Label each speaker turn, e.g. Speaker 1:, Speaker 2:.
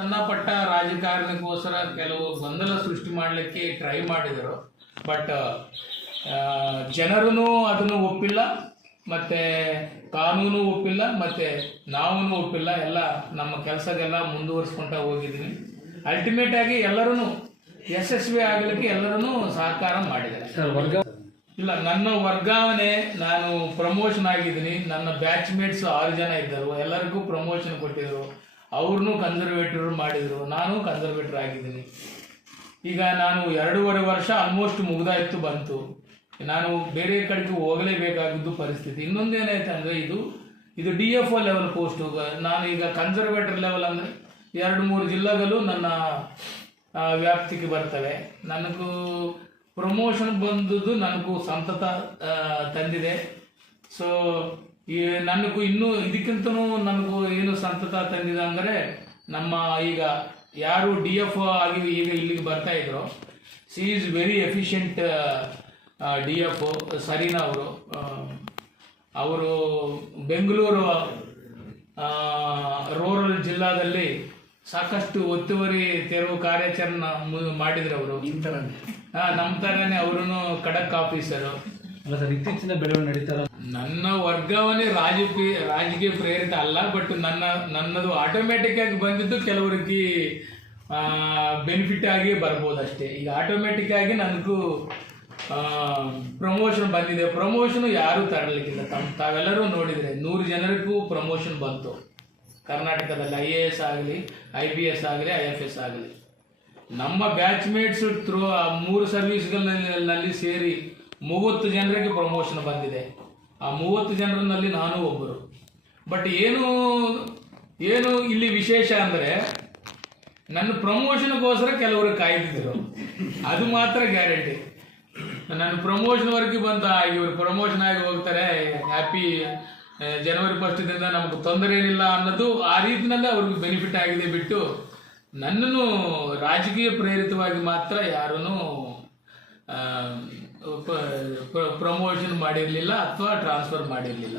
Speaker 1: ಸಣ್ಣ ಪಟ್ಟ ರಾಜಕಾರಣಕ್ಕೋಸ್ಕರ ಕೆಲವು ಗೊಂದಲ ಸೃಷ್ಟಿ ಮಾಡಲಿಕ್ಕೆ ಟ್ರೈ ಮಾಡಿದರು. ಬಟ್ ಜನರೂ ಅದನ್ನು ಒಪ್ಪಿಲ್ಲ ಮತ್ತು ಕಾನೂನು ಒಪ್ಪಿಲ್ಲ ಮತ್ತು ನಾವೂ ಒಪ್ಪಿಲ್ಲ. ಎಲ್ಲ ನಮ್ಮ ಕೆಲಸಗೆಲ್ಲ ಮುಂದುವರಿಸ್ಕೊಂತ ಹೋಗಿದ್ದೀನಿ. ಅಲ್ಟಿಮೇಟ್ ಆಗಿ ಎಲ್ಲರೂ ಯಶಸ್ವಿ ಆಗಲಿಕ್ಕೆ ಎಲ್ಲರೂ ಸಹಕಾರ ಮಾಡಿದ್ದಾರೆ.
Speaker 2: ವರ್ಗ
Speaker 1: ಇಲ್ಲ ನನ್ನ ವರ್ಗಾವಣೆ ನಾನು ಪ್ರಮೋಷನ್ ಆಗಿದ್ದೀನಿ. ನನ್ನ ಬ್ಯಾಚ್ಮೇಟ್ಸ್ ಆರು ಜನ ಇದ್ದರು. ಎಲ್ಲರಿಗೂ ಪ್ರಮೋಷನ್ ಕೊಟ್ಟಿದ್ರು. ಅವ್ರನ್ನೂ ಕನ್ಸರ್ವೇಟರ್ ಮಾಡಿದರು. ನಾನು ಕನ್ಸರ್ವೇಟರ್ ಆಗಿದ್ದೀನಿ. ಈಗ ನಾನು ಎರಡೂವರೆ ವರ್ಷ ಆಲ್ಮೋಸ್ಟ್ ಮುಗ್ದಾಯ್ತು ಬಂತು. ನಾನು ಬೇರೆ ಕಡೆಗೆ ಹೋಗಲೇಬೇಕಾಗಿದ್ದು ಪರಿಸ್ಥಿತಿ. ಇನ್ನೊಂದೇನಾಯ್ತು ಅಂದರೆ ಇದು ಇದು D F O level post ನಾನು ಈಗ ಕನ್ಸರ್ವೇಟರ್ ಲೆವೆಲ್ ಅಂದರೆ ಎರಡು ಮೂರು ಜಿಲ್ಲೆಗಳು ನನ್ನ ವ್ಯಾಪ್ತಿಗೆ ಬರ್ತವೆ. ನನಗೂ ಪ್ರಮೋಷನ್ ಬಂದದ್ದು ನನಗೂ ಸಂತತ ತಂದಿದೆ. ಸೊ ಈ ನನಗೂ ಇನ್ನೂ ಇದಕ್ಕಿಂತನೂ ನನಗೂ ಏನು ಸಂತತ ತಂದಿದೆ ಅಂದರೆ ನಮ್ಮ ಈಗ ಯಾರು ಡಿ ಎಫ್ ಆಗಿ ಈಗ ಇಲ್ಲಿಗೆ ಬರ್ತಾ ಇದ್ರು she is very efficient D F ಸರೀನಾ ಅವರು. ಅವರು ಬೆಂಗಳೂರು ರೂರಲ್ ಜಿಲ್ಲಾದಲ್ಲಿ ಸಾಕಷ್ಟು ಒತ್ತುವರಿ ತೆರವು ಕಾರ್ಯಾಚರಣೆ ಮಾಡಿದ್ರು ಅವರು. ನಮ್ಮ ಥರನೇ ಅವರು ಖಡಕ್ ಆಫೀಸರು
Speaker 2: ಇತ್ತೀಚಿನ ಬೆಳವಣಿಗೆ ನಡೀತಾರ
Speaker 1: ನನ್ನ ವರ್ಗಾವಣೆ ರಾಜಕೀಯ ರಾಜಕೀಯ ಪ್ರೇರಿತ ಅಲ್ಲ ಬಟ್ ನನ್ನ, ನನ್ನದು ಆಟೋಮೆಟಿಕ್ ಆಗಿ ಬಂದಿದ್ದು ಕೆಲವರಿಗೆ ಬೆನಿಫಿಟ್ ಆಗಿ ಬರ್ಬೋದು ಅಷ್ಟೇ ಈಗ ಆಟೋಮೆಟಿಕ್ ಆಗಿ ನನಗೂ ಪ್ರಮೋಷನ್ ಬಂದಿದೆ. ಪ್ರಮೋಷನ್ ಯಾರೂ ತರಲಿಕ್ಕಿಲ್ಲ. ತಮ್ಮ ತಾವೆಲ್ಲರೂ ನೋಡಿದರೆ ನೂರು ಜನರಿಗೂ ಪ್ರಮೋಷನ್ ಬಂತು. ಕರ್ನಾಟಕದಲ್ಲಿ ಐ ಎ ಎಸ್ ಆಗಲಿ ಐ ಬಿ ಎಸ್ ಆಗಲಿ ಐ ಎಫ್ ಎಸ್ ಆಗಲಿ. ನಮ್ಮ ಬ್ಯಾಚ್ಮೇಟ್ಸ್ ತ್ರೂ ಆ ಮೂರು ಸರ್ವಿಸ್ಗಳಲ್ಲಿ ಸೇರಿ ಮೂವತ್ತು ಜನರಿಗೆ ಪ್ರಮೋಷನ್ ಬಂದಿದೆ. ಆ ಮೂವತ್ತು ಜನರಲ್ಲಿ ನಾನು ಒಬ್ಬರು. ಬಟ್ ಏನು ಏನು ಇಲ್ಲಿ ವಿಶೇಷ ಅಂದರೆ, ನನ್ನ ಪ್ರಮೋಷನ್ಗೋಸ್ಕರ ಕೆಲವರು ಕಾಯ್ತಿದ್ರು. ಅದು ಮಾತ್ರ ಗ್ಯಾರಂಟಿ ನನ್ನ ಪ್ರಮೋಷನ್ವರೆಗೆ ಬಂತ, ಇವರು ಪ್ರಮೋಷನ್ ಆಗಿ ಹೋಗ್ತಾರೆ ಹ್ಯಾಪಿ ಜನವರಿ ಫಸ್ಟಿಂದ ನಮಗೆ ತೊಂದರೆ ಏನಿಲ್ಲ ಅನ್ನೋದು ಆ ರೀತಿನಲ್ಲೇ ಅವ್ರಿಗೆ ಬೆನಿಫಿಟ್ ಆಗಿದೆ ಬಿಟ್ಟು, ನನ್ನನ್ನು ರಾಜಕೀಯ ಪ್ರೇರಿತವಾಗಿ ಮಾತ್ರ ಯಾರೂ ಪ್ರಮೋಷನ್ ಮಾಡಿರಲಿಲ್ಲ ಅಥವಾ ಟ್ರಾನ್ಸ್ಫರ್ ಮಾಡಿರಲಿಲ್ಲ?